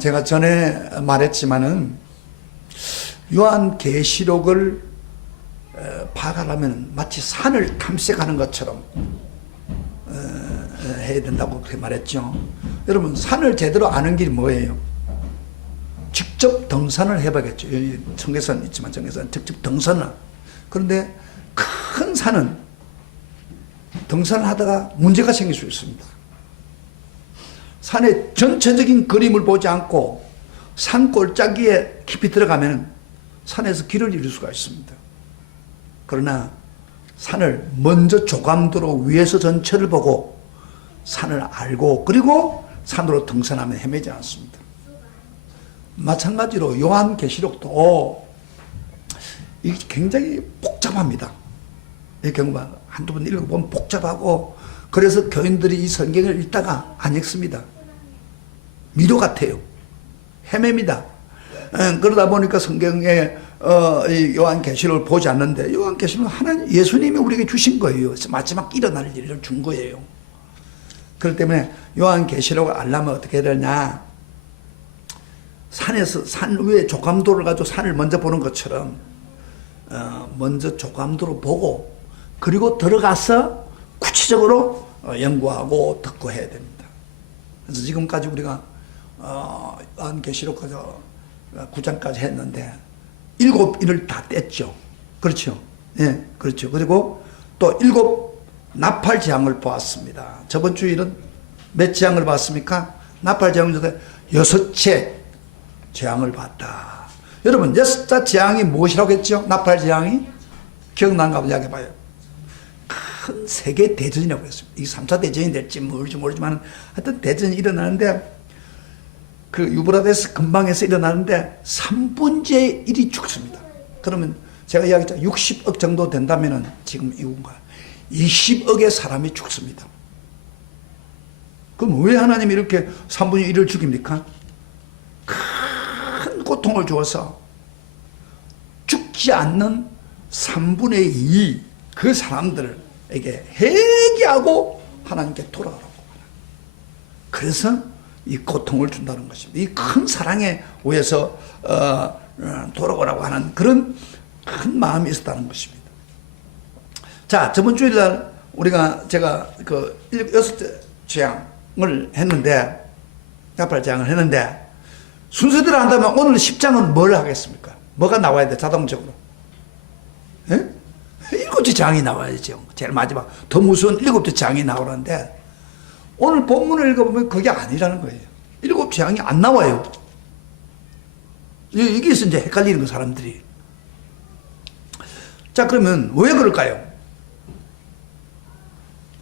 제가 전에 말했지만은 요한계시록을 파악하려면 마치 산을 탐색하는 것처럼 해야 된다고 그렇게 말했죠. 여러분, 산을 제대로 아는 길이 뭐예요? 직접 등산을 해봐야겠죠. 청계산 있지만 청계산 직접 등산을. 그런데 큰 산은 등산을 하다가 문제가 생길 수 있습니다. 산의 전체적인 그림을 보지 않고 산 골짜기에 깊이 들어가면 산에서 길을 잃을 수가 있습니다. 그러나 산을 먼저 조감도로 위에서 전체를 보고 산을 알고 그리고 산으로 등산하면 헤매지 않습니다. 마찬가지로 요한계시록도 이게 굉장히 복잡합니다. 이 경우만 한두 번 읽어보면 복잡하고, 그래서 교인들이 이 성경을 읽다가 안 읽습니다. 미로 같아요. 헤맵니다. 그러다 보니까 성경에 이 요한계시록을 보지 않는데, 요한계시록은 하나님, 예수님이 우리에게 주신 거예요. 마지막 일어날 일을 준 거예요. 그렇기 때문에 요한계시록을 알려면 어떻게 해야 되냐, 산에서, 산 위에 조감도를 가지고 산을 먼저 보는 것처럼 먼저 조감도로 보고 그리고 들어가서 구체적으로 연구하고 듣고 해야 됩니다. 그래서 지금까지 우리가 요한계시록 9장까지 했는데 7일을 다 뗐죠. 그렇죠? 예, 그렇죠. 그리고 또 7 나팔재앙을 보았습니다. 저번 주일은 몇 재앙을 봤습니까? 나팔재앙을 6채 재앙을 봤다. 여러분, 6자 재앙이 무엇이라고 했죠? 나팔재앙이? 기억나는가 한번 이야기해봐요. 큰 세계 대전이라고 했습니다. 이게 3차 대전이 될지 모르지만 하여튼 대전이 일어나는데, 그 유브라데스 근방에서 일어나는데 3분의 1이 죽습니다. 그러면 제가 이야기했죠. 60억 정도 된다면은 지금 이건가 20억의 사람이 죽습니다. 그럼 왜 하나님이 이렇게 3분의 1을 죽입니까? 큰 고통을 주어서 죽지 않는 3분의 2 그 사람들에게 회개하고 하나님께 돌아오라고. 그래서 이 고통을 준다는 것입니다. 이 큰 사랑에 의해서 돌아오라고 하는 그런 큰 마음이 있었다는 것입니다. 자, 저번 주일날 제가 그 6째 재앙을 했는데, 나팔재앙을 했는데, 순서대로 한다면 오늘 10장은 뭘 하겠습니까? 뭐가 나와야 돼, 자동적으로? 예? 7째 재앙이 나와야죠. 제일 마지막, 더 무서운 7째 재앙이 나오는데, 오늘 본문을 읽어보면 그게 아니라는 거예요. 7 재앙이 안 나와요. 여기서 이제 헷갈리는 거, 사람들이. 자, 그러면 왜 그럴까요?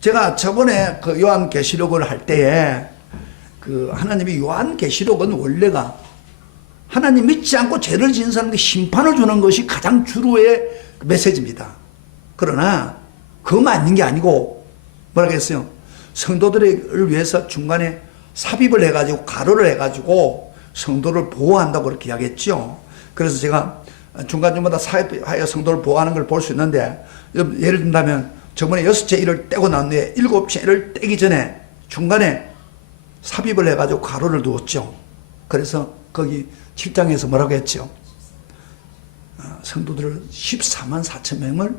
제가 저번에 그 요한계시록을 할 때에 그 하나님이 요한계시록은 원래가 하나님 믿지 않고 죄를 지은 사람에게 심판을 주는 것이 가장 주로의 메시지입니다. 그러나 그것만 있는 게 아니고 뭐라고 했어요? 성도들을 위해서 중간에 삽입을 해가지고 가로를 해가지고 성도를 보호한다고 그렇게 이야기했죠. 그래서 제가 중간중마다 삽입하여 성도를 보호하는 걸 볼 수 있는데, 예를 든다면 저번에 6째 일을 떼고 난 후에 7째 일을 떼기 전에 중간에 삽입을 해가지고 가로를 두었죠. 그래서 거기 7장에서 뭐라고 했죠? 성도들을 14만 4천 명을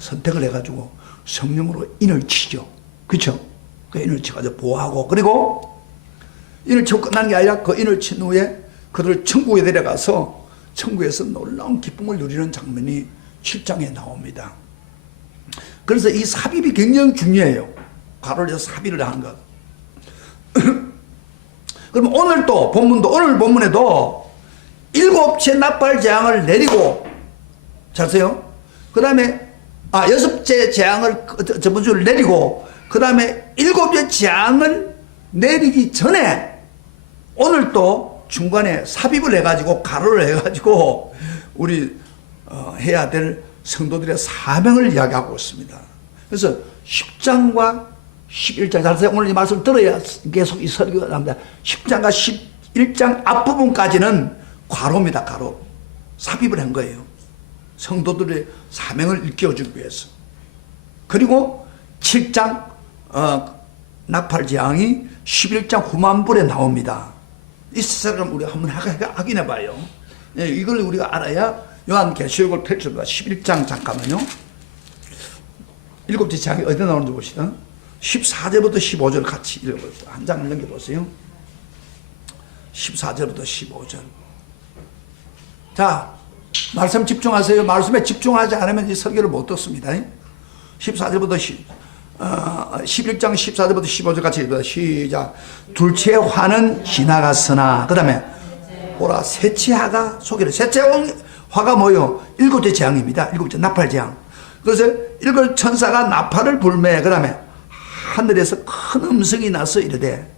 선택을 해가지고 성령으로 인을 치죠. 그렇죠? 그 인을 쳐가지고 보호하고, 그리고 인을 치고 끝난 게 아니라 그 인을 친 후에 그들을 천국에 데려가서 천국에서 놀라운 기쁨을 누리는 장면이 7장에 나옵니다. 그래서 이 삽입이 굉장히 중요해요. 가로를 해서 삽입을 하는 것. 그럼 오늘 또 본문도, 오늘 본문에도 7채 나팔 재앙을 내리고, 자세요. 그 다음에 6째 재앙을 저번 주를 내리고, 그 다음에 7째 재앙을 내리기 전에 오늘 또 중간에 삽입을 해가지고 가로를 해가지고 우리 해야 될 성도들의 사명을 이야기하고 있습니다. 그래서 10장과 11장, 자세히 오늘 이 말씀을 들어야 계속 이 설교가 나옵니다. 10장과 11장 앞부분까지는 괄호입니다. 괄호. 삽입을 한 거예요. 성도들의 사명을 일깨워주기 위해서. 그리고 7장 나팔재앙이 11장 후반부에 나옵니다. 이 사람 우리가 한번 확인해 봐요. 예, 이걸 우리가 알아야 요한계시록을 펼쳐봐. 11장 잠깐만요. 일곱째 장이 어디 나오는지 보시다. 14절부터 15절 같이 읽어보세요. 한 장을 넘겨보세요. 14절부터 15절. 자, 말씀 집중하세요. 말씀에 집중하지 않으면 이 설교를 못 듣습니다. 14절부터 11장 14절부터 15절 같이 읽어요. 시작. 둘째 화는 지나갔으나 그 다음에 보라 셋째 화가 속이라. 셋째 화가 뭐요? 일곱째 재앙입니다. 일곱째 나팔 재앙. 그래서 일곱 천사가 나팔을 불매 그 다음에 하늘에서 큰 음성이 나서 이르되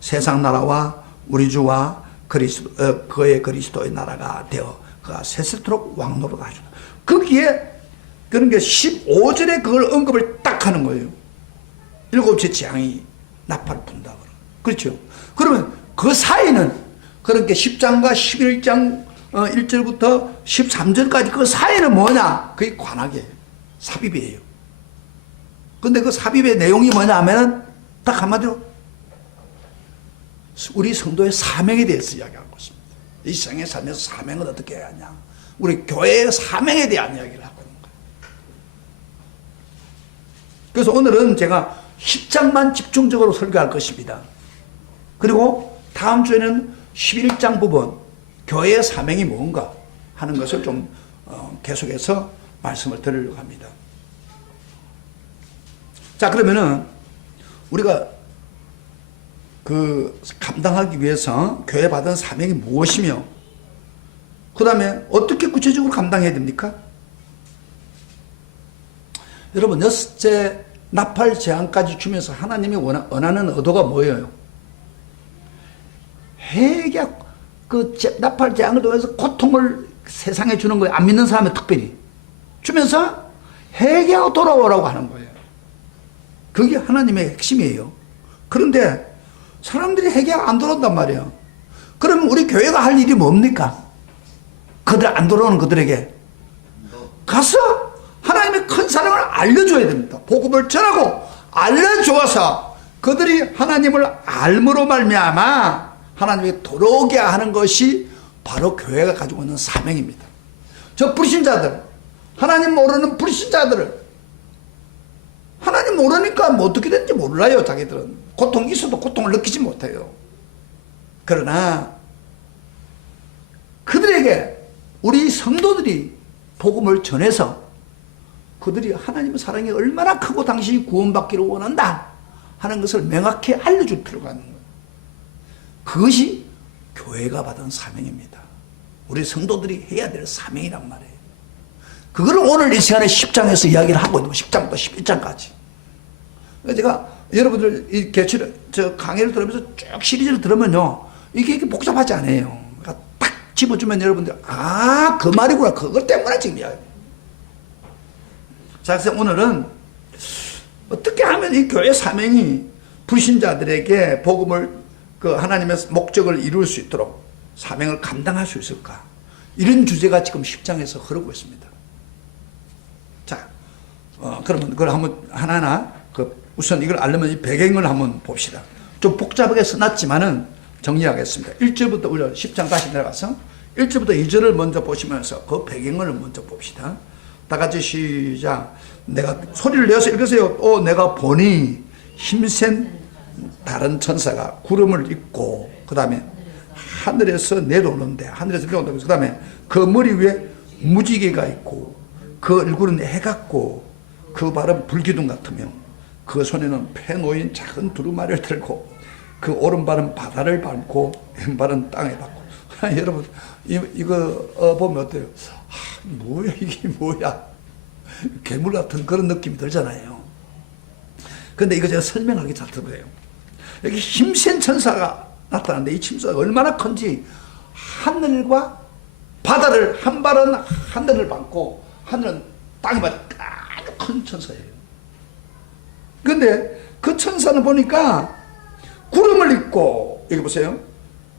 세상 나라와 우리 주와 그의 그리스도의 나라가 되어 그가 세세토록 왕노릇 하시다. 거기에 그런 게 15절에 그걸 언급을 딱 하는 거예요. 일곱째 재앙이 나팔을 분다. 그렇죠. 그러면 그 사이는 그런 게 10장과 11장 1절부터 13절까지 그 사이는 뭐냐? 그게 관악이에요. 삽입이에요. 근데 그 삽입의 내용이 뭐냐 하면은 딱 한마디로 우리 성도의 사명에 대해서 이야기하고 있습니다. 이 세상에 살면서 사명을 어떻게 해야 하냐. 우리 교회의 사명에 대한 이야기를 하고 있는 거예요. 그래서 오늘은 제가 10장만 집중적으로 설교할 것입니다. 그리고 다음 주에는 11장 부분 교회의 사명이 뭔가 하는 것을 좀 계속해서 말씀을 드리려고 합니다. 자, 그러면은 우리가 그 감당하기 위해서 교회 받은 사명이 무엇이며 그 다음에 어떻게 구체적으로 감당해야 됩니까? 여러분, 여섯째 나팔 재앙까지 주면서 하나님이 원하는 의도가 뭐예요? 그 나팔 재앙을 통해서 고통을 세상에 주는 거예요. 안 믿는 사람에 특별히 주면서 회개하고 돌아오라고 하는 거예요. 그게 하나님의 핵심이에요. 그런데 사람들이 회개하고 안 돌아온단 말이에요. 그러면 우리 교회가 할 일이 뭡니까? 그들 안 돌아오는 그들에게 가서 하나님의 큰 사랑을 알려줘야 됩니다. 복음을 전하고 알려주어서 그들이 하나님을 알므로 말미암아 하나님이 돌아오게 하는 것이 바로 교회가 가지고 있는 사명입니다. 저 불신자들, 하나님 모르는 불신자들을 하나님 모르니까 뭐 어떻게 되는지 몰라요. 자기들은 고통이 있어도 고통을 느끼지 못해요. 그러나 그들에게 우리 성도들이 복음을 전해서 그들이 하나님의 사랑이 얼마나 크고 당신이 구원받기를 원한다 하는 것을 명확히 알려줄 필요가 있는 거예요. 그것이 교회가 받은 사명입니다. 우리 성도들이 해야 될 사명이란 말이에요. 그거를 오늘 이 시간에 10장에서 이야기를 하고 있는 거예요. 10장부터 11장까지. 제가 여러분들 이 저 강의를 들으면서 쭉 시리즈를 들으면요, 이게 복잡하지 않아요. 그러니까 딱 집어주면 여러분들 그 말이구나. 그것 때문에 지금 이야기. 자, 그래서 오늘은 어떻게 하면 이 교회 사명이 불신자들에게 복음을 그 하나님의 목적을 이룰 수 있도록 사명을 감당할 수 있을까? 이런 주제가 지금 10장에서 흐르고 있습니다. 자, 그러면 그걸 한번 하나하나 우선 이걸 알려면 이 배경을 한번 봅시다. 좀 복잡하게 써놨지만은 정리하겠습니다. 1절부터 우리 10장 다시 내려가서 1절부터 2절을 먼저 보시면서 그 배경을 먼저 봅시다. 다 같이 시작. 내가 소리를 내어서 읽으세요. 내가 보니 힘센 다른 천사가 구름을 입고 그 다음에 하늘에서 내려오는데 그 다음에 그 머리 위에 무지개가 있고 그 얼굴은 해 같고 그 발은 불기둥 같으며 그 손에는 패 놓인 작은 두루마리를 들고 그 오른발은 바다를 밟고 왼발은 땅에 밟고 여러분 이거 보면 어때요? 뭐야 이게 뭐야? 괴물 같은 그런 느낌이 들잖아요. 근데 이거 제가 설명하기 잘 들어보세요. 여기 힘센 천사가 나타나는데 이 천사가 얼마나 큰지 하늘과 바다를 한 발은 하늘을 밟고 하늘은 땅에 맞아 아주 큰 천사예요. 근데 그 천사는 보니까 구름을 입고 여기 보세요.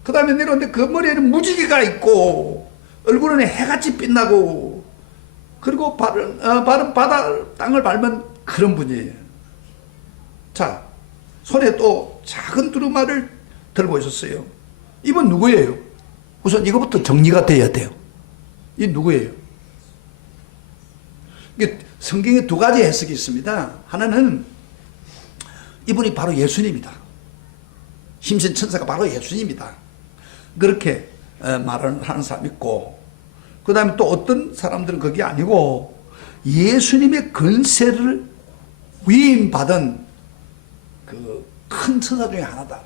그 다음에 내려오는데 그 머리에는 무지개가 있고 얼굴은 해같이 빛나고 그리고 발은 바다 땅을 밟은 그런 분이에요. 자, 손에 또 작은 두루마리를 들고 있었어요. 이분 누구예요? 우선 이것부터 정리가 돼야 돼요. 이 누구예요? 이게 성경에 두 가지 해석이 있습니다. 하나는 이분이 바로 예수님이다. 힘센 천사가 바로 예수님이다. 그렇게 말을 하는 사람이 있고, 그 다음에 또 어떤 사람들은 그게 아니고 예수님의 권세를 위임받은 그 큰 천사 중에 하나다.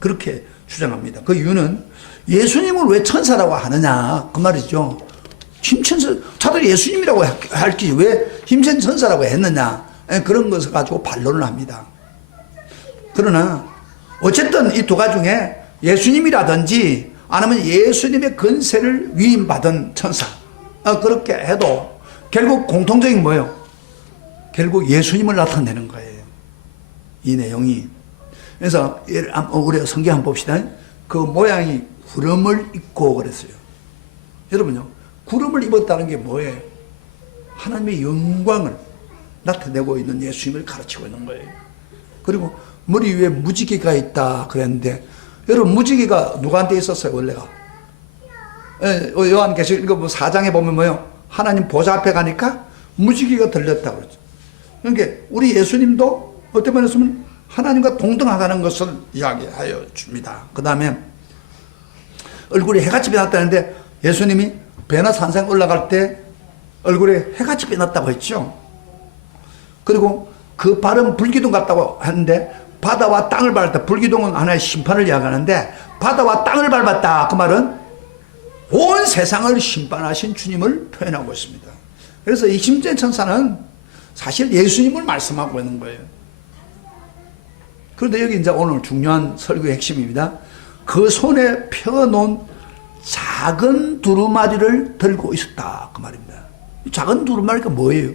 그렇게 주장합니다. 그 이유는 예수님을 왜 천사라고 하느냐 그 말이죠. 힘천사, 차라리 예수님이라고 할지 왜 힘센 천사라고 했느냐, 그런 것을 가지고 반론을 합니다. 그러나 어쨌든 이 두 가지 중에 예수님이라든지 아니면 예수님의 권세를 위임받은 천사, 그렇게 해도 결국 공통적인 뭐예요? 결국 예수님을 나타내는 거예요, 이 내용이. 그래서 우리가 성경 한번 봅시다. 그 모양이 구름을 입고 그랬어요. 여러분요, 구름을 입었다는 게 뭐예요? 하나님의 영광을 나타내고 있는 예수님을 가르치고 있는 거예요. 그리고 머리 위에 무지개가 있다 그랬는데, 여러분 무지개가 누구한테 있었어요 원래가? 요한계시록 읽어보면 4장에 보면 뭐예요? 하나님 보좌 앞에 가니까 무지개가 들렸다고 그러죠. 그러니까 우리 예수님도 어떤 말했으면 하나님과 동등하다는 것을 이야기하여 줍니다. 그 다음에 얼굴에 해같이 빛났다는데, 예수님이 배나 산상 올라갈 때 얼굴에 해같이 빛났다고 했죠. 그리고 그 발은 불기둥 같다고 하는데, 바다와 땅을 밟았다. 불기둥은 하나의 심판을 이야기하는데, 바다와 땅을 밟았다 그 말은 온 세상을 심판하신 주님을 표현하고 있습니다. 그래서 이 힘센 천사는 사실 예수님을 말씀하고 있는 거예요. 그런데 여기 이제 오늘 중요한 설교의 핵심입니다. 그 손에 펴놓은 작은 두루마리를 들고 있었다 그 말입니다. 작은 두루마리가 뭐예요?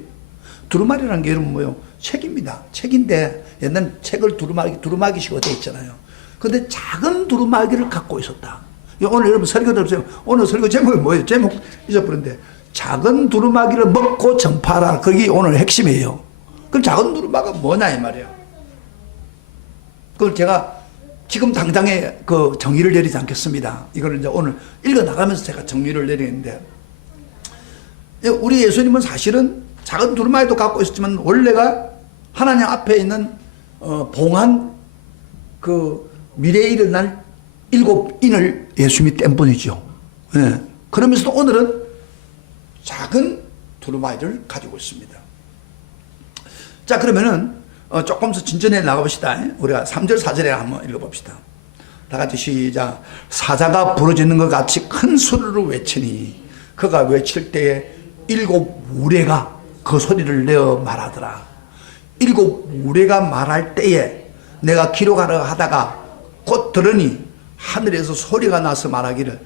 두루마리라는 게 여러분 뭐예요? 책입니다. 책인데 옛날 책을 두루마기식으로 되어 있잖아요. 근데 작은 두루마기를 갖고 있었다. 오늘 여러분 설교 들으세요. 오늘 설교 제목이 뭐예요? 제목 잊어버렸는데, 작은 두루마기를 먹고 전파하라. 그게 오늘 핵심이에요. 그럼 작은 두루마기가 뭐냐 이 말이에요. 그걸 제가 지금 당장에 그 정의를 내리지 않겠습니다. 이걸 이제 오늘 읽어 나가면서 제가 정의를 내리는데, 우리 예수님은 사실은 작은 두루마기도 갖고 있었지만 원래가 하나님 앞에 있는 봉한 그 미래에 일어날 7인을 예수님이 뗀 분이죠. 예. 그러면서도 오늘은 작은 두루마기를 가지고 있습니다. 자, 그러면은 조금 더 진전해 나가봅시다. 우리가 3절 4절에 한번 읽어봅시다. 다 같이 시작. 사자가 부러지는 것 같이 큰 소리로 외치니 그가 외칠 때에 7 우레가 그 소리를 내어 말하더라. 7 우레가 말할 때에 내가 기록하려 하다가 곧 들으니 하늘에서 소리가 나서 말하기를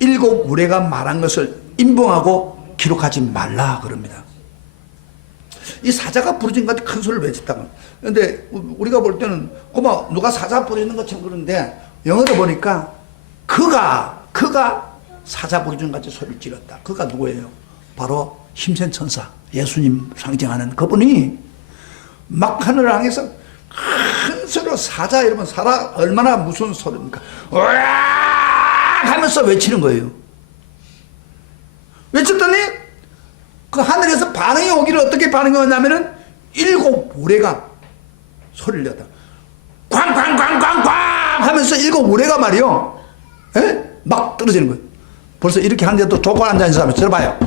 7 우레가 말한 것을 인봉하고 기록하지 말라 그럽니다. 이 사자가 부러진 것 같이 큰 소리를 외쳤다고. 그런데 우리가 볼 때는 고마 누가 사자 부르는 것처럼 그러는데, 영어로 보니까 그가 사자 부르는 것 같이 소리를 질렀다. 그가 누구예요? 바로 힘센 천사, 예수님 상징하는 그분이 막 하늘을 향해서 큰 소리로, 사자 여러분 사자 얼마나 무서운 소리입니까? 으악 하면서 외치는 거예요. 외쳤더니 그 하늘에서 반응이 오기를 어떻게 반응이 오냐면은 7 우레가 소리를 내다 쾅쾅쾅쾅쾅 하면서 7 우레가 말이요, 에? 막 떨어지는 거예요. 벌써 이렇게 하는데도 졸고 앉아있는 사람이 들어봐요.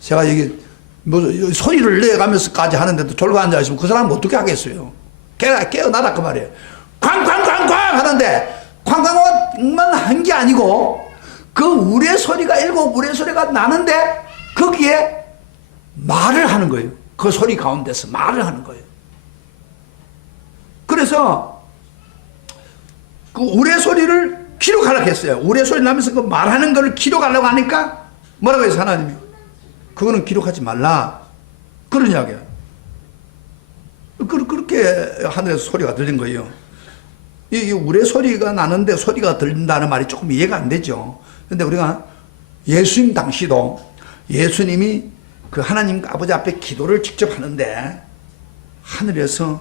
제가 여기 뭐 소리를 내가면서까지 하는데도 졸고 앉아있으면 그 사람은 어떻게 하겠어요? 깨어나라 그 말이에요. 쾅쾅쾅쾅 하는데 쾅쾅만 한 게 아니고 그 우레 소리가 7 우레 소리가 나는데 거기에 말을 하는 거예요. 그 소리 가운데서 말을 하는 거예요. 그래서 그 우레 소리를 기록하려고 했어요. 우레 소리 나면서 그 말하는 걸 기록하려고 하니까 뭐라고 해서 하나님이 그거는 기록하지 말라 그런 이야기예요. 그렇게 하늘에서 소리가 들린 거예요. 이 우레 소리가 나는데 소리가 들린다는 말이 조금 이해가 안 되죠. 그런데 우리가 예수님 당시도 예수님이 그 하나님 아버지 앞에 기도를 직접 하는데 하늘에서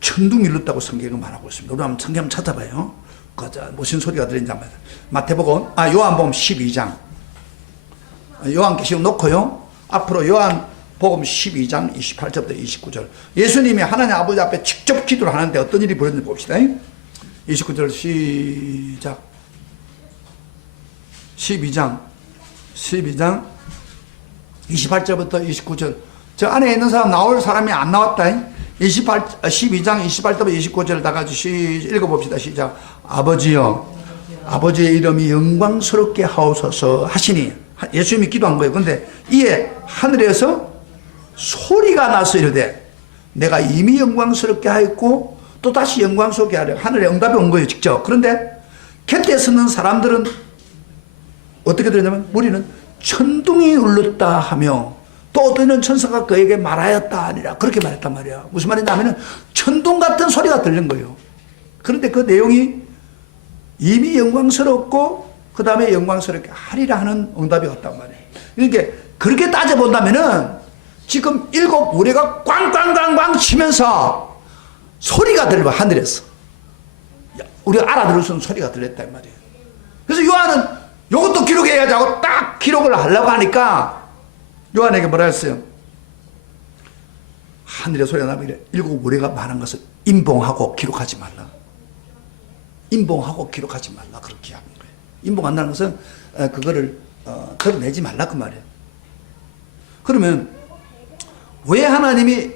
천둥이 일렀다고 성경은 말하고 있습니다. 우리 한번 성경 한번 찾아봐요. 거자 무슨 소리가 들리는지 한번 마태복음 요한복음 12장 요한계시록 놓고요. 앞으로 요한복음 12장 28절부터 29절 예수님이 하나님 아버지 앞에 직접 기도를 하는데 어떤 일이 벌어졌는지 봅시다. 29절 시작. 12장 28절부터 29절 저 안에 있는 사람 나올 사람이 안 나왔다. 12장 28절부터 29절을 다 같이 읽어봅시다. 시작. 아버지여 아버지의 이름이 영광스럽게 하옵소서 하시니 예수님이 기도한 거예요. 근데 이에 하늘에서 소리가 나서 이르되 내가 이미 영광스럽게 하였고 또 다시 영광스럽게 하려. 하늘에 응답이 온 거예요. 직접. 그런데 곁에 서는 사람들은 어떻게 들었냐면 우리는 천둥이 울렸다 하며 또 어떤 이는 천사가 그에게 말하였다 아니라 그렇게 말했단 말이야. 무슨 말이냐면 천둥 같은 소리가 들린 거예요. 그런데 그 내용이 이미 영광스럽고 그 다음에 영광스럽게 하리라 하는 응답이 왔단 말이에요. 그러니까 그렇게 따져본다면은 지금 7 우레가 꽝꽝꽝꽝 치면서 소리가 들려 하늘에서 우리가 알아들을 수 있는 소리가 들렸단 말이에요. 그래서 요한은 이것도 기록해야지 하고 딱 기록을 하려고 하니까 요한에게 뭐라 했어요? 하늘의 소리가 나면 7 우레가 말한 것을 임봉하고 기록하지 말라. 임봉하고 기록하지 말라. 그렇게 하는 거예요. 임봉한다는 것은 그거를 드러내지 말라 그 말이에요. 그러면 왜 하나님이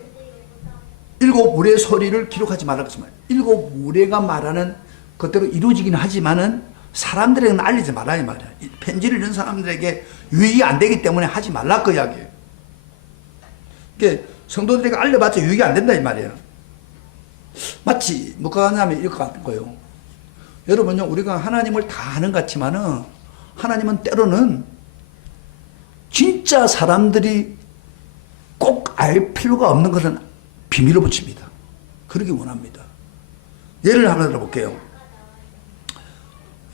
7 우레의 소리를 기록하지 말라 그 말이에요? 7 우레가 말하는 그대로 이루어지긴 하지만은 사람들에게는 알리지 말라 이 말이야. 편지를 읽는 사람들에게 유익이 안 되기 때문에 하지 말라 그 이야기예요. 그러니까 성도들에게 알려봤자 유익이 안 된다 이 말이에요. 마치 뭐가 하냐면 이럴 것 같은 거예요. 여러분요, 우리가 하나님을 다 아는 것 같지만은 하나님은 때로는 진짜 사람들이 꼭 알 필요가 없는 것은 비밀로 붙입니다. 그러기 원합니다. 예를 하나 들어볼게요.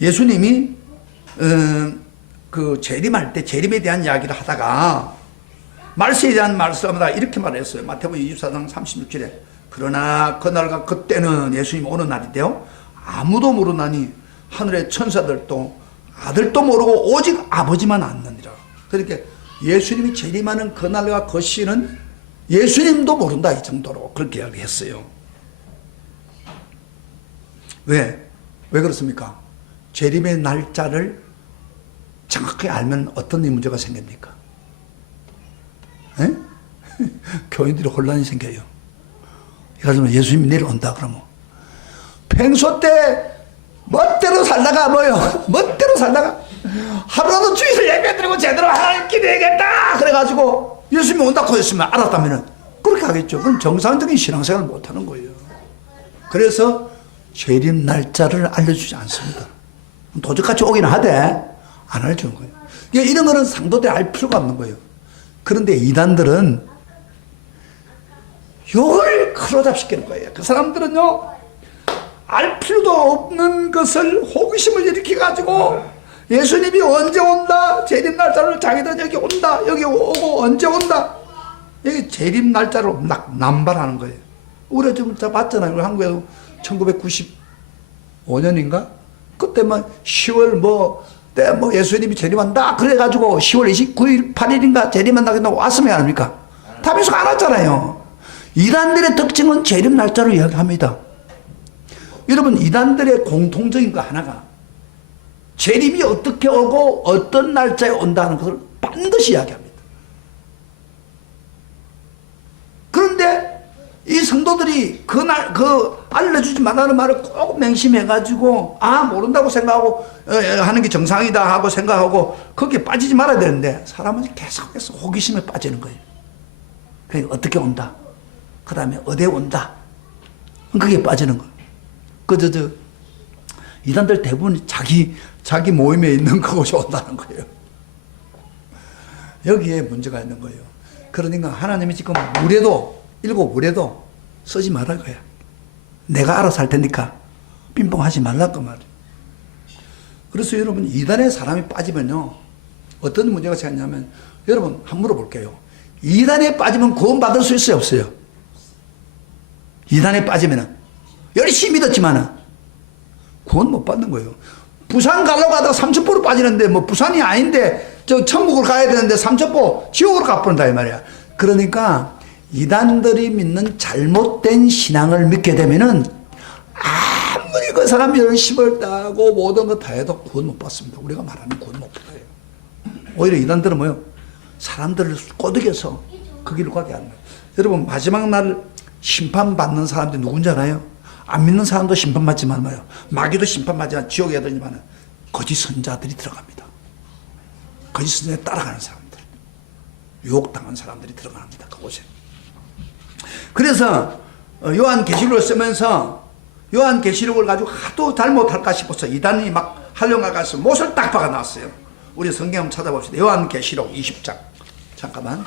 예수님이 그 재림할 때 재림에 대한 이야기를 하다가 말세에 대한 말씀하다 이렇게 말했어요. 마태복음 24장 36절에 그러나 그날과 그때는 예수님 오는 날인데요 아무도 모르나니 하늘의 천사들도 아들도 모르고 오직 아버지만 아느니라. 그러니까 예수님이 재림하는 그날과 그 시는 예수님도 모른다 이 정도로 그렇게 이야기했어요. 왜 그렇습니까? 재림의 날짜를 정확하게 알면 어떤 문제가 생깁니까? 교인들이 혼란이 생겨요. 예를 들면 예수님이 내려온다 그러면 평소 때 멋대로 살다가 멋대로 살다가 하루라도 주일을 예배드리고 제대로 하나님 기도해야겠다 그래가지고 예수님이 온다고 했으면 알았다면 그렇게 하겠죠. 그럼 정상적인 신앙생활을 못하는 거예요. 그래서 재림 날짜를 알려주지 않습니다. 도적같이 오긴 하되 안 알려주는 거예요. 그러니까 이런 거는 상도들이 알 필요가 없는 거예요. 그런데 이단들은 이걸 크로잡시키는 거예요. 그 사람들은요 알 필요도 없는 것을 호기심을 일으켜가지고 예수님이 언제 온다 재림 날짜를 자기들 여기 온다 여기 오고 언제 온다 여기 재림 날짜로 남발하는 거예요. 우리가 지금 다 봤잖아요. 우리 한국에도 1995년인가 그때 뭐 10월 때 예수님이 재림한다 그래가지고 10월 29일 8일인가 재림한다 왔으면 안 합니까? 다비수가 안 왔잖아요. 이단들의 특징은 재림 날짜를 이야기합니다. 여러분 이단들의 공통적인 거 하나가 재림이 어떻게 오고 어떤 날짜에 온다는 것을 반드시 이야기합니다. 그런데 이 성도들이 알려주지 말라는 말을 꼭 맹심해가지고 모른다고 생각하고 하는 게 정상이다 하고 생각하고 거기에 빠지지 말아야 되는데 사람은 계속해서 호기심에 빠지는 거예요. 그러니까 어떻게 온다 그 다음에 어디에 온다 그게 빠지는 거예요. 이단들 대부분 자기 모임에 있는 그곳이 온다는 거예요. 여기에 문제가 있는 거예요. 그러니까 하나님이 지금 일곱 쓰지 말할 거야. 내가 알아서 할 테니까 빈봉하지 말라고 말이에요. 그래서 여러분 이단에 사람이 빠지면요 어떤 문제가 생기냐면 여러분 한번 물어볼게요. 이단에 빠지면 구원받을 수 있어요 없어요? 이단에 빠지면은 열심히 믿었지만은 구원 못 받는 거예요. 부산 가려고 하다가 삼천포로 빠지는데 뭐 부산이 아닌데 저 천국을 가야 되는데 삼천포 지옥으로 가버린다 이 말이야. 그러니까 이단들이 믿는 잘못된 신앙을 믿게 되면은 아무리 그 사람이 열심을 따고 모든 거 다 해도 구원 못 받습니다. 우리가 말하는 구원 못 받아요. 오히려 이단들은 뭐요? 사람들을 꼬드겨서 그 길로 가게 하는 거예요. 여러분 마지막 날 심판받는 사람들이 누군지 알아요? 안 믿는 사람도 심판받지만 말이에요. 마귀도 심판받지만 지옥에 들지만 거짓 선자들이 들어갑니다. 거짓 선자에 따라가는 사람들, 유혹당한 사람들이 들어갑니다. 그곳에. 그래서 요한계시록을 쓰면서 요한계시록을 가지고 하도 잘못할까 싶어서 이단이 막 하려고 가서 못을 딱 박아 놨어요. 우리 성경 한번 찾아봅시다. 요한계시록 20장. 잠깐만.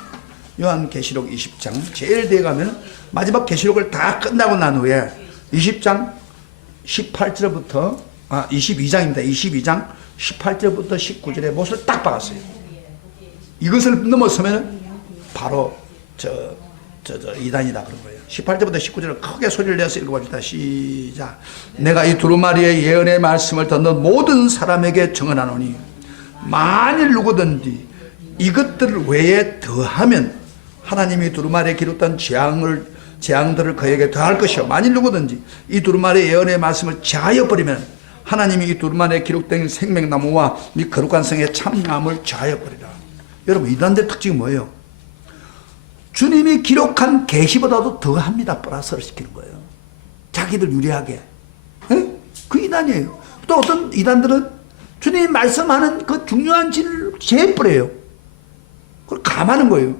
요한계시록 20장. 제일 뒤에 가면 마지막 계시록을 다 끝나고 난 후에 20장 18절부터 22장입니다. 22장 18절부터 19절에 못을 딱 박았어요. 이것을 넘어서면 바로 이단이다 그런 거예요. 18절부터 19절을 크게 소리를 내서 읽어봅시다. 시작. 내가 이 두루마리의 예언의 말씀을 듣는 모든 사람에게 증언하노니 만일 누구든지 이것들 외에 더하면 하나님이 두루마리에 기록된 재앙들을 그에게 더할 것이요 만일 누구든지 이 두루마리의 예언의 말씀을 제하여 버리면 하나님이 이 두루마리에 기록된 생명나무와 이 거룩한 성의 참나무를 제하여 버리라. 여러분 이단দের 특징이 뭐예요? 주님이 기록한 계시보다도 더합니다. 플러스를 시키는 거예요. 자기들 유리하게. 에? 그 이단이에요. 또 어떤 이단들은 주님이 말씀하는 그 중요한 진리를 재뿌려요. 그걸 감하는 거예요.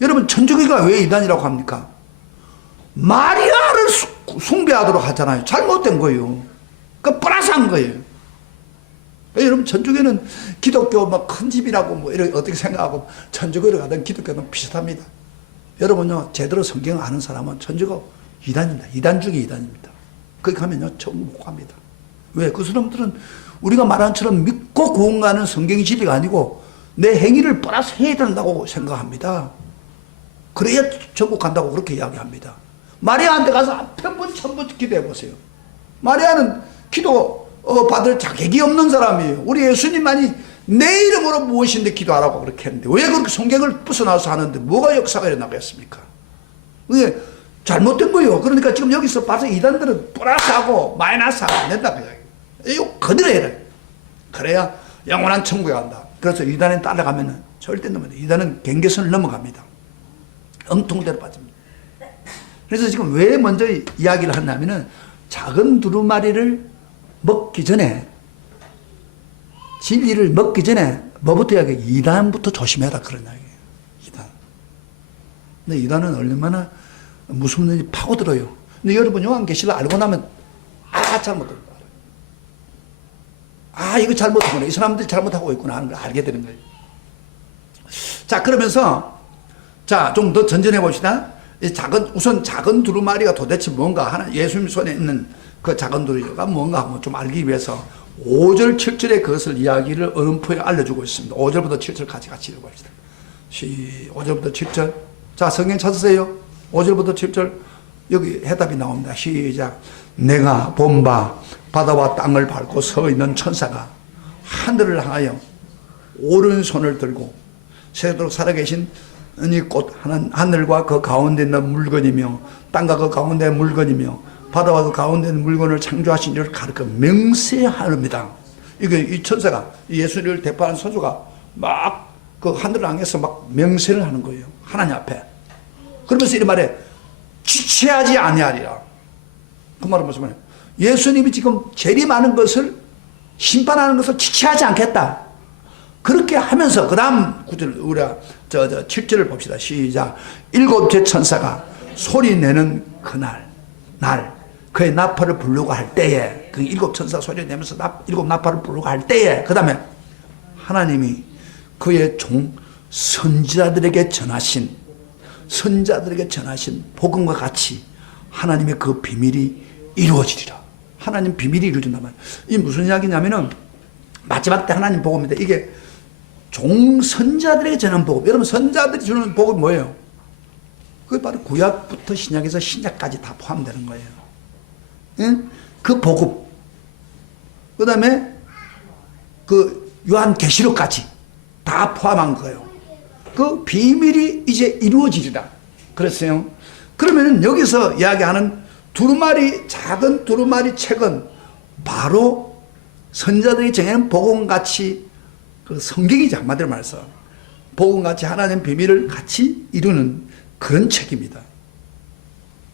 여러분 천주교가 왜 이단이라고 합니까? 마리아를 숭배하도록 하잖아요. 잘못된 거예요. 그 플러스한 거예요. 여러분 천주교는 기독교 뭐 큰 집이라고 뭐 이렇게 어떻게 생각하고 천주교를 가든 기독교는 비슷합니다. 여러분요 제대로 성경을 아는 사람은 천주교 이단입니다. 이단 중에 이단입니다. 거기 가면요 천국 못 갑니다. 왜? 그 사람들은 우리가 말한 처럼 믿고 구원 가는 성경이 진리가 아니고 내 행위를 플러스 해야 된다고 생각합니다. 그래야 천국 간다고 그렇게 이야기합니다. 마리아한테 가서 한번 천번 기도해 보세요. 마리아는 기도 받을 자격이 없는 사람이에요. 우리 예수님만이 내 이름으로 무엇인데 기도하라고 그렇게 했는데 왜 그렇게 성경을 부숴놔서 하는데 뭐가 역사가 일어나겠습니까? 그게 잘못된 거예요. 그러니까 지금 여기서 봐서 이단들은 플러스하고 마이너스하고 안 된다 그 이야기예요. 이거 그대로 해라. 그래야 영원한 천국에 간다. 그래서 이단에 따라가면 절대 넘어요. 이단은 경계선을 넘어갑니다. 엉통대로 빠집니다. 그래서 지금 왜 먼저 이야기를 하냐면은 작은 두루마리를 먹기 전에 진리를 먹기 전에 뭐부터 이야기해? 이단부터 조심해라 그런 이야기예요. 이단. 근데 이단은 얼마나 무섭는지 파고들어요. 근데 여러분 요한계시를 알고 나면 잘못했다. 이거 잘못하구나. 이 사람들이 잘못하고 있구나 하는 걸 알게 되는 거예요. 자 그러면서 자 좀 더 전전해 봅시다. 우선 작은 두루마리가 도대체 뭔가 하나 예수님 손에 있는 그 작은 두루마리가 뭔가 한번 좀 알기 위해서 5절 7절의 그것을 이야기를 언음포에 알려주고 있습니다. 5절부터 7절까지 같이 읽어봅시다. 5절부터 7절. 자 성경 찾으세요. 5절부터 7절 여기 해답이 나옵니다. 시작. 내가 본 바 바다와 땅을 밟고 서 있는 천사가 하늘을 향하여 오른손을 들고 새도록 살아계신 이 꽃 하늘과 그 가운데 있는 물건이며 땅과 그 가운데 있는 물건이며 바다와 그 가운데 있는 물건을 창조하신 이를 가르쳐 맹세하렵니다. 이게 이 천사가 예수를 대표하는 선조가 막 그 하늘을 향해서 막 맹세를 하는 거예요. 하나님 앞에. 그러면서 이런 말에 지체하지 아니하리라. 그 말은 무슨 말이에요? 예수님이 지금 재림하는 것을 심판하는 것을 지체하지 않겠다. 그렇게 하면서 그 다음 구절 우리가 7절을 봅시다. 시작. 일곱째 천사가 소리내는 그날 그의 나팔을 부르고 할 때에 그 일곱 천사 소리내면서 일곱 나팔을 부르고 할 때에 그 다음에 하나님이 그의 종 선지자들에게 전하신 복음과 같이 하나님의 그 비밀이 이루어지리라. 하나님 비밀이 이루어진단 말이에요. 이게 무슨 이야기냐면은 마지막 때 하나님 복음인데 이게 종 선자들에게 전한 복음. 여러분 선자들이 주는 복음이 뭐예요? 그게 바로 구약부터 신약에서 신약까지 다 포함되는 거예요. 응? 그 복음 그 다음에 그 요한계시록까지 다 포함한 거예요. 그 비밀이 이제 이루어지리라 그랬어요. 그러면 여기서 이야기하는 두루마리, 작은 두루마리 책은 바로 선자들이 정해놓은 복음같이 그 성경이지, 한마디로 말해서 복음같이 하나님 비밀을 같이 이루는 그런 책입니다.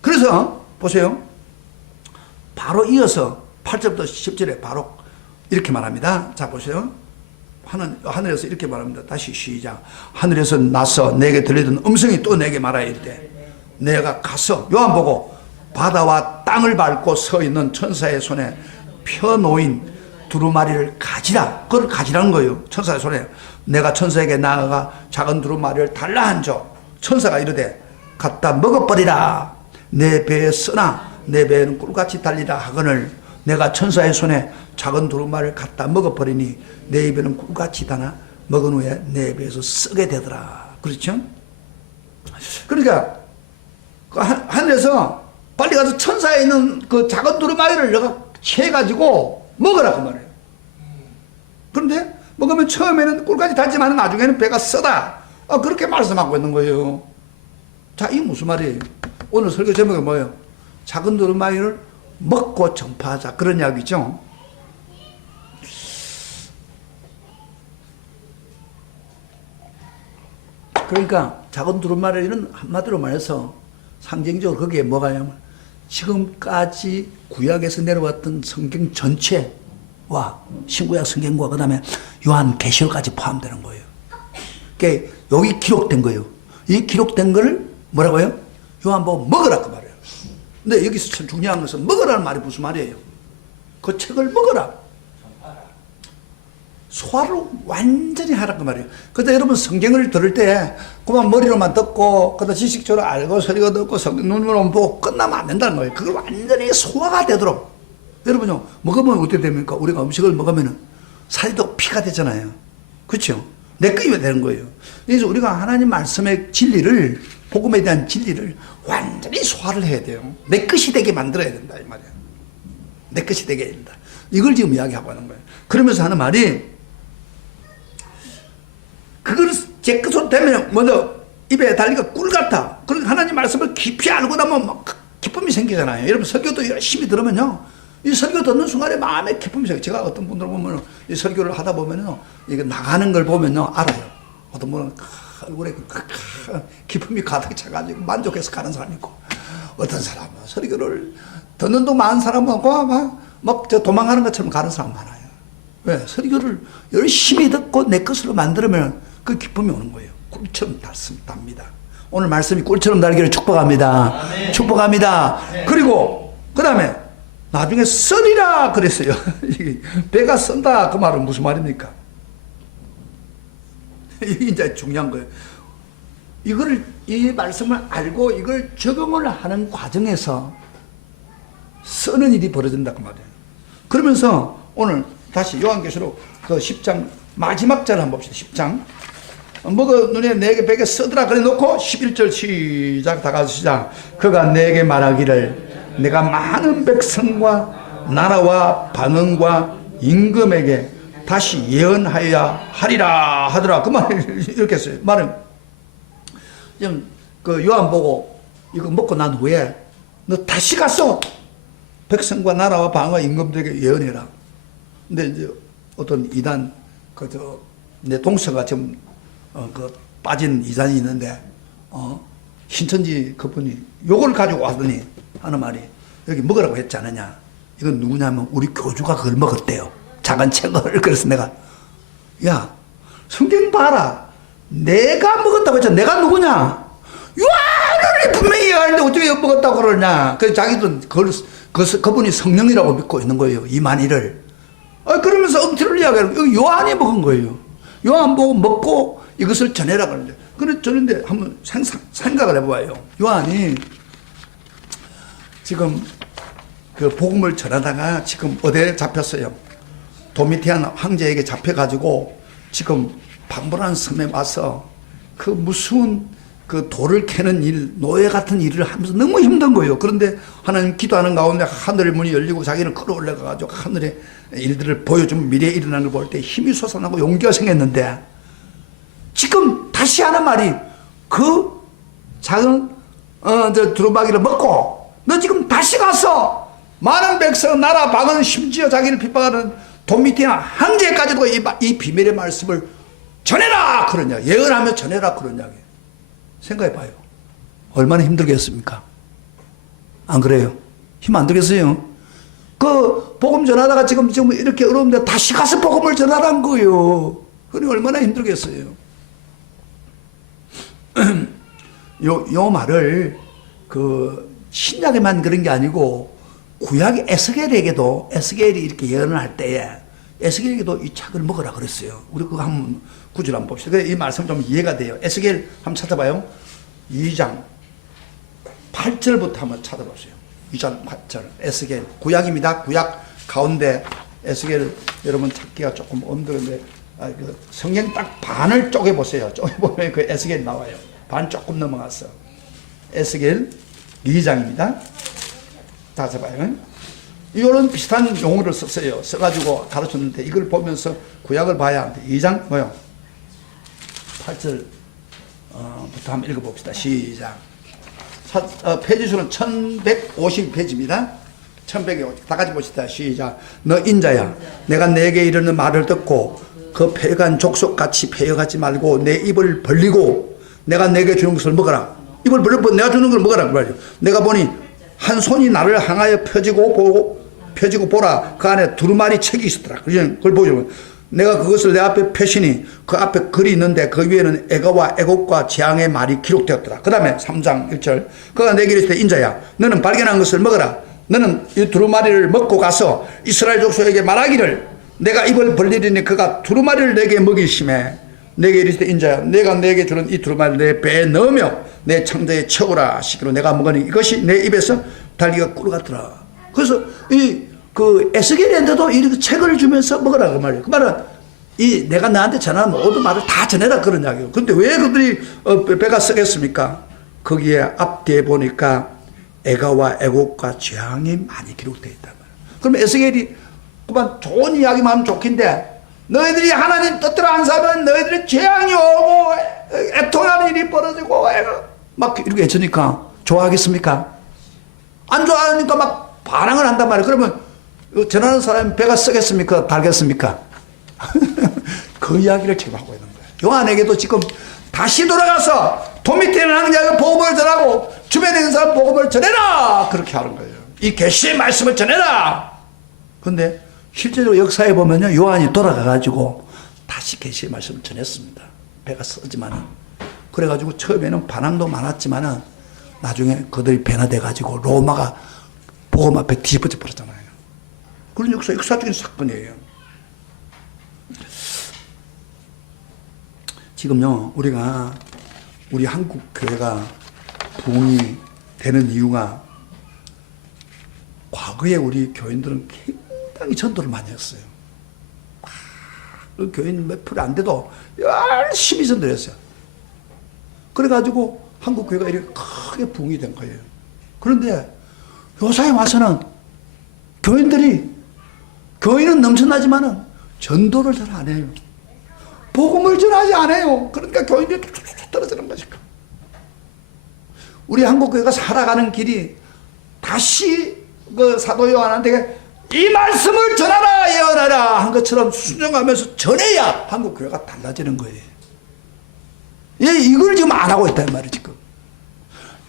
그래서 보세요. 바로 이어서 8절부터 10절에 바로 이렇게 말합니다. 자 보세요. 하늘에서 이렇게 말합니다. 다시 시작. 하늘에서 나서 내게 들리던 음성이 또 내게 말하여 이르되 내가 가서 요한 보고 바다와 땅을 밟고 서 있는 천사의 손에 펴놓인 두루마리를 가지라. 그걸 가지라는 거예요. 천사의 손에. 내가 천사에게 나아가 작은 두루마리를 달라 한저 천사가 이르되 갖다 먹어버리라. 내 배에 쓰나 내 배에는 꿀같이 달리라 하거늘 내가 천사의 손에 작은 두루마리를 갖다 먹어버리니 내 입에는 꿀같이 다나 먹은 후에 내 배에서 쓰게 되더라. 그렇죠? 그러니까 그 하늘에서 빨리 가서 천사에 있는 그 작은 두루마리를 내가 채가지고 먹으라 그 말이에요. 그런데 먹으면 처음에는 꿀같이 달지만 나중에는 배가 쓰다. 그렇게 말씀하고 있는 거예요. 자, 이게 무슨 말이에요? 오늘 설교 제목이 뭐예요? 작은 두루마리를 먹고 전파하자. 그런 이야기죠. 그러니까 작은 두루마리는 한마디로 말해서 상징적으로 거기에 뭐가 있냐면 지금까지 구약에서 내려왔던 성경 전체와 신구약 성경과 그 다음에 요한계시록까지 포함되는 거예요. 그러니까 여기 기록된 거예요. 이 기록된 거를 뭐라고요? 요한복음 먹으라 그 말이에요. 근데 여기서 참 중요한 것은 먹으라는 말이 무슨 말이에요? 그 책을 먹으라. 소화를 완전히 하라 그 말이에요. 그때 여러분 성경을 들을 때 그만 머리로만 듣고 그다 지식적으로 알고 소리가 듣고 눈으로 보고 끝나면 안 된다는 거예요. 그걸 완전히 소화가 되도록. 여러분요, 먹으면 어떻게 됩니까? 우리가 음식을 먹으면 살이 더 피가 되잖아요. 그렇죠? 내꺼이면 되는 거예요. 그래서 우리가 하나님 말씀의 진리를, 복음에 대한 진리를 완전히 소화를 해야 돼요. 내 것이 되게 만들어야 된다 이 말이에요. 내 것이 되게 된다. 이걸 지금 이야기하고 하는 거예요. 그러면서 하는 말이 그걸 제 것으로 되면 먼저 입에 달리가 꿀 같아. 그러니까 하나님 말씀을 깊이 알고 나면 막 기쁨이 생기잖아요. 여러분 설교도 열심히 들으면요, 이 설교 듣는 순간에 마음에 기쁨이 생겨요. 제가 어떤 분들 보면 이 설교를 하다 보면요, 이게 나가는 걸 보면요 알아요. 어떤 분은 얼굴에 기쁨이 가득 차가지고 만족해서 가는 사람이 있고, 어떤 사람은 설교를 듣는 동 많은 사람은 막 도망가는 것처럼 가는 사람 많아요. 왜? 설교를 열심히 듣고 내 것으로 만들면 그 기쁨이 오는 거예요. 꿀처럼 답니다. 오늘 말씀이 꿀처럼 달기를 축복합니다. 아멘. 축복합니다. 아멘. 그리고 그 다음에 나중에 쓰리라 그랬어요. 배가 쓴다 그 말은 무슨 말입니까? 이게 이제 중요한 거예요. 이 말씀을 알고 이걸 적용을 하는 과정에서 쓰는 일이 벌어진다 그 말이에요. 그러면서 오늘 다시 요한계시록 그 10장 마지막 절 한번 봅시다. 10장 먹어 눈에 내게 베게 쓰더라 그래 놓고 11절 시작 다 같이 시작. 그가 내게 말하기를 내가 많은 백성과 나라와 반응과 임금에게 다시 예언하여야 하리라 하더라. 그 말을 이렇게 했어요. 말은 지금 그 요한 보고 이거 먹고 난 후에 너 다시 가서 백성과 나라와 방과 임금들에게 예언해라. 근데 이제 어떤 이단 내 동서가 지금 그 빠진 이단이 있는데 신천지 그분이 요걸 가지고 왔더니 하는 말이 여기 먹으라고 했지 않느냐. 이건 누구냐면 우리 교주가 그걸 먹었대요. 작은 책을. 그래서 내가 야 성경 봐라. 내가 먹었다고 했잖아. 내가 누구냐? 요한을 분명히 얘기하는데 어떻게 먹었다고 그러냐. 그래서 자기도 그분이 성령이라고 믿고 있는 거예요. 이만희를. 그러면서 억지로 이야기하는 거예요. 요한이 먹은 거예요. 요한 보고 먹고 이것을 전해라 그러는데. 그런데 한번 생각을 해봐요. 요한이 지금 그 복음을 전하다가 지금 어디에 잡혔어요? 도미티안 황제에게 잡혀가지고 지금 방불한 섬에 와서 그 무서운 그 돌을 캐는 일, 노예 같은 일을 하면서 너무 힘든 거예요. 그런데 하나님 기도하는 가운데 하늘의 문이 열리고 자기는 끌어올라가가지고 하늘의 일들을 보여주면 미래에 일어나는 걸 볼 때 힘이 솟아나고 용기가 생겼는데 지금 다시 하는 말이 그 작은 두루마기를 먹고 너 지금 다시 가서 많은 백성 나라 방언 심지어 자기를 핍박하는 도미티나 황제까지도 이 비밀의 말씀을 전해라 그러냐 예언하며 전해라 그러냐 생각해 봐요. 얼마나 힘들겠습니까? 안 그래요? 힘 안 들겠어요? 그 복음 전하다가 지금 이렇게 어려운데 다시 가서 복음을 전하라는 거예요. 그러니 얼마나 힘들겠어요? 요 말을 그 신약에만 그런 게 아니고 구약의 에스겔이 이렇게 예언을 할 때에 에스겔에게도 이 착을 먹으라 그랬어요. 우리 그거 한번 구절 한번 봅시다. 이 말씀 좀 이해가 돼요. 에스겔 한번 찾아봐요. 2장 8절부터 한번 찾아보세요. 2장 8절 에스겔 구약입니다. 구약 가운데 에스겔 여러분 찾기가 조금 어려운데 그 성경 딱 반을 쪼개보세요. 쪼개보면 그 에스겔 나와요. 반 조금 넘어갔어. 에스겔 2장입니다. 다시 봐요. 이거는 비슷한 용어를 썼어요. 써가지고 가르쳤는데 이걸 보면서 구약을 봐야 하는데 2장 뭐요? 8절부터 한번 읽어봅시다. 시작. 페이지 수는 1150페이지입니다. 1150. 다 같이 봅시다. 시작. 너 인자야, 내가 내게 이르는 말을 듣고 그 패간 족속같이 패여가지 말고 내 입을 벌리고 내가 내게 주는 것을 먹어라. 입을 벌리고 내가 주는 걸 먹어라. 그 말이죠. 내가 보니 한 손이 나를 향하여 펴지고 보라. 그 안에 두루마리 책이 있었더라. 그걸 보여주면 내가 그것을 내 앞에 펴시니 그 앞에 글이 있는데 그 위에는 애가와 애곡과 재앙의 말이 기록되었더라. 그 다음에 3장 1절 그가 내게 이르시되 인자야, 너는 발견한 것을 먹어라. 너는 이 두루마리를 먹고 가서 이스라엘 족속에게 말하기를 내가 입을 벌리리니 그가 두루마리를 내게 먹이심에 내게 이르시되 인자야, 내가 내게 주는 이 두루마리를 내 배에 넣으며 내 창자에 채우라 하시기로 내가 먹으니 이것이 내 입에서 달기가 꿀같더라. 그래서 그 에스겔한테도 이렇게 책을 주면서 먹으라 그 말이에요. 그 말은 내가 나한테 전하는 모든 말을 다 전해라 그런 이야기예요. 그런데 왜 그들이 배가 쓰겠습니까? 거기에 앞뒤에 보니까 애가와 애곡과 재앙이 많이 기록되어 있단 말이에요. 그럼 에스겔이 그만 좋은 이야기만 하면 좋긴데 너희들이 하나님 뜻대로 안 살면 너희들이 재앙이 오고 애통하는 일이 벌어지고 막 이렇게 해주니까 좋아하겠습니까? 안 좋아하니까 막 반항을 한단 말이에요. 그러면 전하는 사람이 배가 쓰겠습니까? 달겠습니까? 그 이야기를 지금 하고 있는 거예요. 요한에게도 지금 다시 돌아가서 도밑에 있는 황제에게 복음을 전하고 주변에 있는 사람 복음을 전해라 그렇게 하는 거예요. 이 계시의 말씀을 전해라. 그런데 실제로 역사에 보면요, 요한이 돌아가가지고 다시 계시의 말씀을 전했습니다. 배가 쓰지만은 그래가지고 처음에는 반항도 많았지만은 나중에 그들이 변화돼가지고 로마가 복음 앞에 뒤집어져 버렸잖아요. 그런 역사적인 사건이에요. 지금요, 우리 한국 교회가 부흥이 되는 이유가 과거에 우리 교인들은 굉장히 전도를 많이 했어요. 그 교인 몇 프로 안 돼도 열심히 전도를 했어요. 그래가지고 한국 교회가 이렇게 크게 부흥이 된 거예요. 그런데 요사에 와서는 교인은 넘쳐나지만은 전도를 잘 안 해요. 복음을 전하지 않아요. 그러니까 교인들이 툭툭툭 떨어지는 것이죠. 우리 한국교회가 살아가는 길이 다시 그 사도 요한한테 이 말씀을 전하라 예언하라 한 것처럼 순종하면서 전해야 한국교회가 달라지는 거예요. 이걸 지금 안 하고 있단 말이에요. 지금.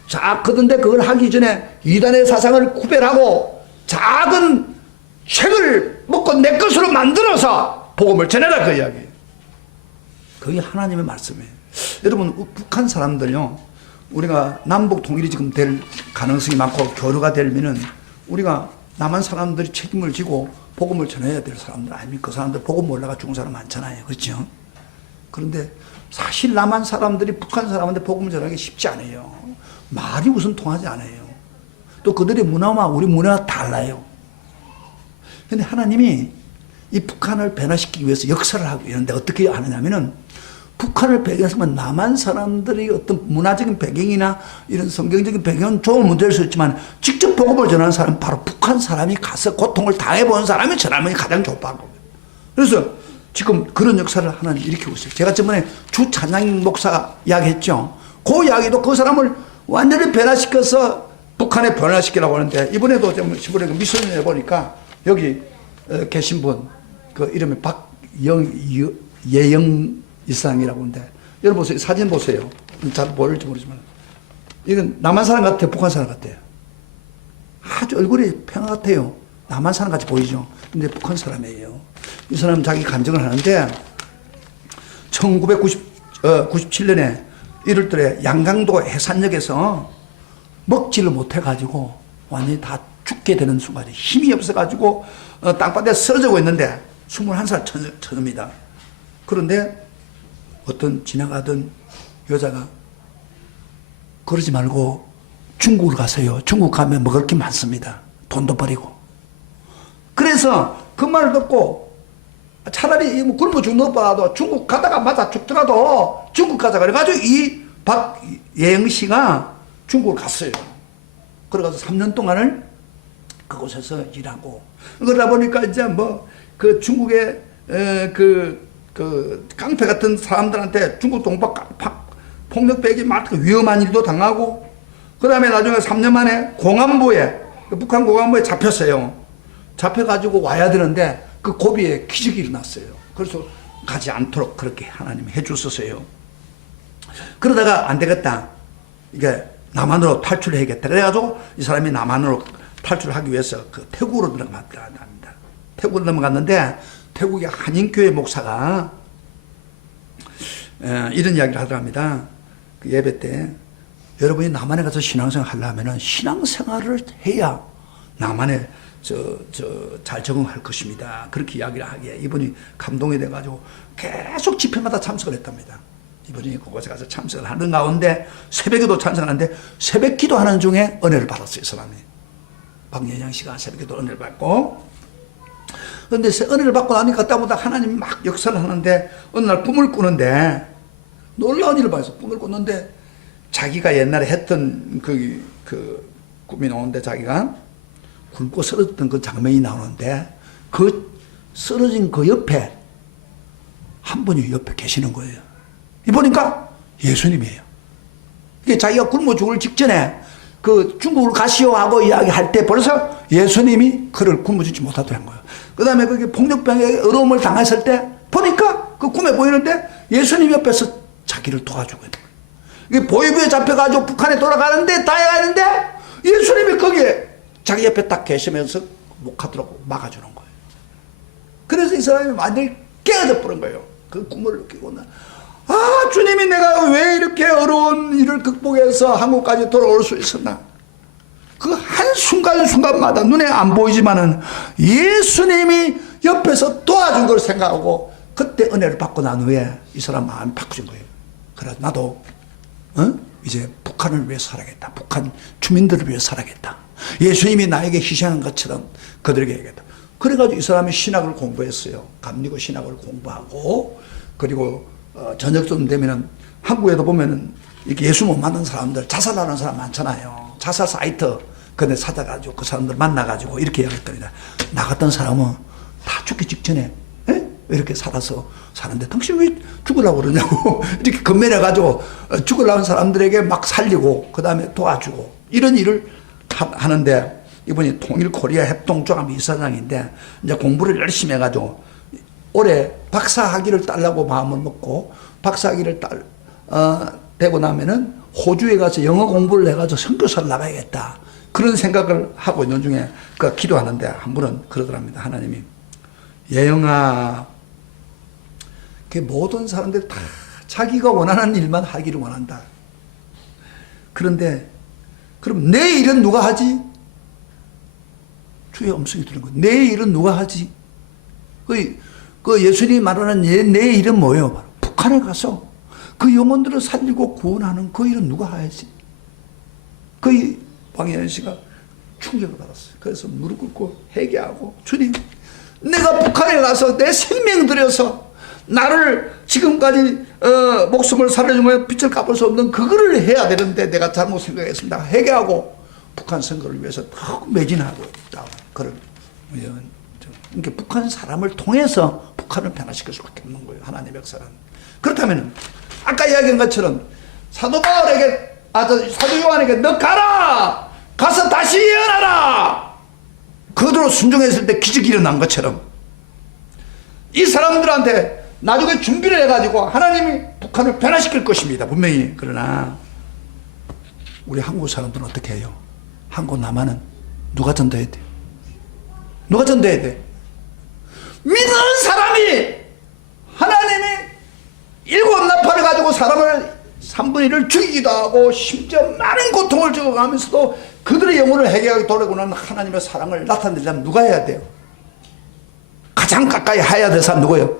자, 그런데 그걸 하기 전에 이단의 사상을 구별하고 작은 책을 먹고 내 것으로 만들어서 복음을 전해라 그 이야기예요. 그게 하나님의 말씀이에요. 여러분, 북한 사람들요, 우리가 남북 통일이 지금 될 가능성이 많고 교류가 되면은 우리가 남한 사람들이 책임을 지고 복음을 전해야 될 사람들 아닙니까? 그 사람들 복음 몰라가 죽은 사람 많잖아요. 그렇죠? 그런데 사실 남한 사람들이 북한 사람한테 복음을 전하기 쉽지 않아요. 말이 우선 통하지 않아요. 또 그들의 문화와 우리 문화가 달라요. 그런데 하나님이 이 북한을 변화시키기 위해서 역사를 하고 있는데 어떻게 하느냐면은 북한을 배경으로 하면 남한 사람들이 어떤 문화적인 배경이나 이런 성경적인 배경은 좋은 문제일 수 있지만 직접 복음을 전하는 사람은 바로 북한 사람이 가서 고통을 당해본 사람이 전하면 가장 좋다는 겁니다. 그래서 지금 그런 역사를 하나님 일으키고 있어요. 제가 저번에 주 찬양 목사 이야기했죠. 그 이야기도 그 사람을 완전히 변화시켜서 북한에 변화시키려고 하는데 이번에도 이번에 미션을 해보니까 여기 계신 분 그 이름이 예영 이상이라고 하는데 여러분 보세요. 사진 보세요. 잘 모를지 모르지만 이건 남한 사람 같아요? 북한 사람 같아요? 아주 얼굴이 평화 같아요. 남한 사람 같이 보이죠. 근데 북한 사람이에요. 이 사람 자기 간증을 하는데 1997년에 이럴 때 양강도 해산역에서 먹지를 못해가지고 완전히 다 죽게 되는 순간에 힘이 없어가지고 땅바닥에 쓰러지고 있는데 21살 처녀입니다. 그런데 어떤 지나가던 여자가 그러지 말고 중국을 가세요. 중국 가면 먹을 게 많습니다. 돈도 버리고. 그래서 그 말을 듣고 차라리 뭐 굶어 죽는 것보다도 중국 가다가 맞아 죽더라도 중국 가자 그래가지고 이 박예영 씨가 중국을 갔어요. 그래가지고 3년 동안을 그곳에서 일하고 그러다 보니까 이제 뭐 그 중국의 그 깡패 같은 사람들한테 중국 동pak 폭력배기 막 위험한 일도 당하고 그 다음에 나중에 3년 만에 공안부에 북한 공안부에 잡혔어요. 잡혀가지고 와야 되는데 그 고비에 기적이 일어났어요. 그래서 가지 않도록 그렇게 하나님이 해주셨어요. 그러다가 안 되겠다. 이게 남한으로 탈출해야겠다. 그래가지고 이 사람이 남한으로 탈출하기 위해서 그 태국으로 들어갑니다. 태국으로 넘어갔는데 태국의 한인교회 목사가 이런 이야기를 하더랍니다. 그 예배 때 여러분이 남한에 가서 신앙생활 하려면 신앙생활을 해야 남한에 잘 적응할 것입니다. 그렇게 이야기를 하기에 이분이 감동이 돼가지고 계속 집회마다 참석을 했답니다. 이분이 그곳에 가서 참석을 하는 가운데 새벽에도 참석하는데 새벽 기도하는 중에 은혜를 받았어요. 이 사람이. 박예영 씨가 새벽 기도 은혜를 받고 그런데 은혜를 받고 나니까 그때보다 하나님이 막 역사를 하는데 어느 날 꿈을 꾸는데 놀라운 일을 봐서 꿈을 꿨는데 자기가 옛날에 했던 그 꿈이 나오는데 자기가 굶고 쓰러졌던 그 장면이 나오는데 그 쓰러진 그 옆에 한 분이 옆에 계시는 거예요. 이 보니까 예수님이에요. 이게 자기가 굶어 죽을 직전에 그 중국으로 가시오 하고 이야기할 때 벌써 예수님이 그를 굶어 죽지 못하더라는 거예요. 그 다음에 그게 폭력병에 어려움을 당했을 때 보니까 그 꿈에 보이는데 예수님 옆에서 자기를 도와주고 있는 거예요. 이게 보이부에 잡혀가지고 북한에 돌아가는데 다해가는데 예수님이 거기에 자기 옆에 딱 계시면서 못 가도록 막아주는 거예요. 그래서 이 사람이 완전히 깨어져 버린 거예요. 그 꿈을 느끼고 주님이 내가 왜 이렇게 어려운 일을 극복해서 한국까지 돌아올 수 있었나? 그 한순간순간마다 눈에 안 보이지만은 예수님이 옆에서 도와준 걸 생각하고 그때 은혜를 받고 난 후에 이 사람 마음이 바꾸진 거예요. 그래서 나도 이제 북한을 위해 살아야겠다. 북한 주민들을 위해 살아야겠다. 예수님이 나에게 희생한 것처럼 그들에게 해야겠다. 그래가지고 이 사람이 신학을 공부했어요. 감리교 신학을 공부하고 그리고 저녁쯤 되면은 한국에도 보면은 이렇게 예수 못 만난 사람들 자살하는 사람 많잖아요. 자살 사이트 근데 찾아가지고 그 사람들 만나가지고 이렇게 이야기했답니다. 나 같은 사람은 다 죽기 직전에 이렇게 살아서 사는데 당신 왜 죽으려고 그러냐고 이렇게 건면해가지고 죽으려는 사람들에게 막 살리고 그 다음에 도와주고 이런 일을 하는데 이분이 통일 코리아 협동조합 이사장인데 이제 공부를 열심히 해가지고 올해 박사학위를 따려고 마음을 먹고 박사학위를 되고 나면은 호주에 가서 영어 공부를 해가지고 선교사를 나가야겠다. 그런 생각을 하고 있는 중에 그 기도하는데 한 분은 그러더랍니다. 하나님이 예영아, 그 모든 사람들이 다 자기가 원하는 일만 하기를 원한다. 그런데 그럼 내 일은 누가 하지? 주의 음성이 들은 거예요. 내 일은 누가 하지? 그 예수님이 말하는 내 일은 뭐예요? 바로 북한에 가서 그 영혼들을 살리고 구원하는 그 일은 누가 하야지? 그 박예현 씨가 충격을 받았어요. 그래서 무릎 꿇고 회개하고 주님, 내가 북한에 가서 내 생명 들여서 나를 지금까지 목숨을 살려주며 빚을 갚을 수 없는 그거를 해야 되는데 내가 잘못 생각했습니다. 회개하고 북한 선거를 위해서 더 매진하고 있다. 그런 그러니까 북한 사람을 통해서 북한을 변화시킬 수밖에 없는 거예요. 하나님의 역사는. 그렇다면 아까 이야기한 것처럼 사도 바울에게 사도 요한에게 너 가라! 가서 다시 예언하라! 그대로 순종했을 때 기적이 일어난 것처럼 이 사람들한테 나중에 준비를 해가지고 하나님이 북한을 변화시킬 것입니다. 분명히. 그러나 우리 한국 사람들은 어떻게 해요? 한국 남한은 누가 전도해야 돼? 누가 전도해야 돼? 믿는 사람이 하나님이 일곱 나팔을 가지고 사람을 3분의 1을 죽이기도 하고 심지어 많은 고통을 주어가면서도 그들의 영혼을 해결하게 돌아오는 하나님의 사랑을 나타내려면 누가 해야 돼요? 가장 가까이 해야 될 사람 누구예요?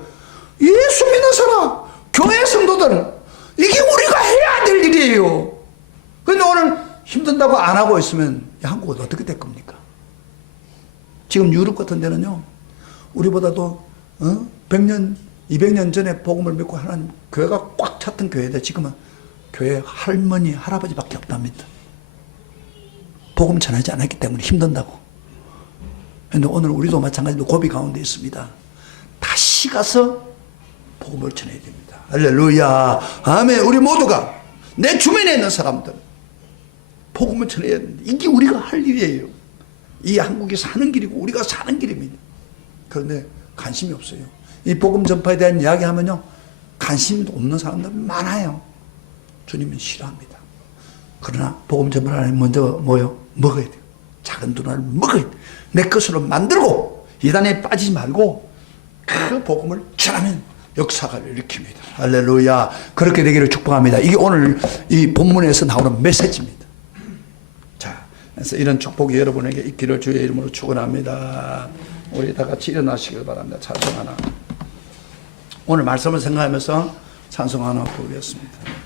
예수 믿는 사람, 교회 성도들. 이게 우리가 해야 될 일이에요. 그런데 오늘 힘든다고 안 하고 있으면 한국은 어떻게 될 겁니까? 지금 유럽 같은 데는요, 우리보다도 100년, 200년 전에 복음을 믿고 하나님 교회가 꽉 찼던 교회인데 지금은 교회 할머니, 할아버지밖에 없답니다. 복음 전하지 않았기 때문에 힘든다고. 그런데 오늘 우리도 마찬가지로 고비 가운데 있습니다. 다시 가서 복음을 전해야 됩니다. 할렐루야. 아멘. 우리 모두가 내 주변에 있는 사람들 복음을 전해야 됩니다. 이게 우리가 할 일이에요. 이 한국이 사는 길이고 우리가 사는 길입니다. 그런데 관심이 없어요. 이 복음 전파에 대한 이야기하면요, 관심도 없는 사람들 많아요. 주님은 싫어합니다. 그러나 복음 전파를 하려면 먼저 뭐요? 먹어야 돼요. 작은 누나를 먹어야 돼요. 내 것으로 만들고 이단에 빠지지 말고 그 복음을 전하면 역사가 일으킵니다. 할렐루야. 그렇게 되기를 축복합니다. 이게 오늘 이 본문에서 나오는 메시지입니다. 자, 그래서 이런 축복이 여러분에게 있기를 주의 이름으로 축원합니다. 우리 다 같이 일어나시길 바랍니다. 찬송 하나. 오늘 말씀을 생각하면서 찬송 하나 부르겠습니다.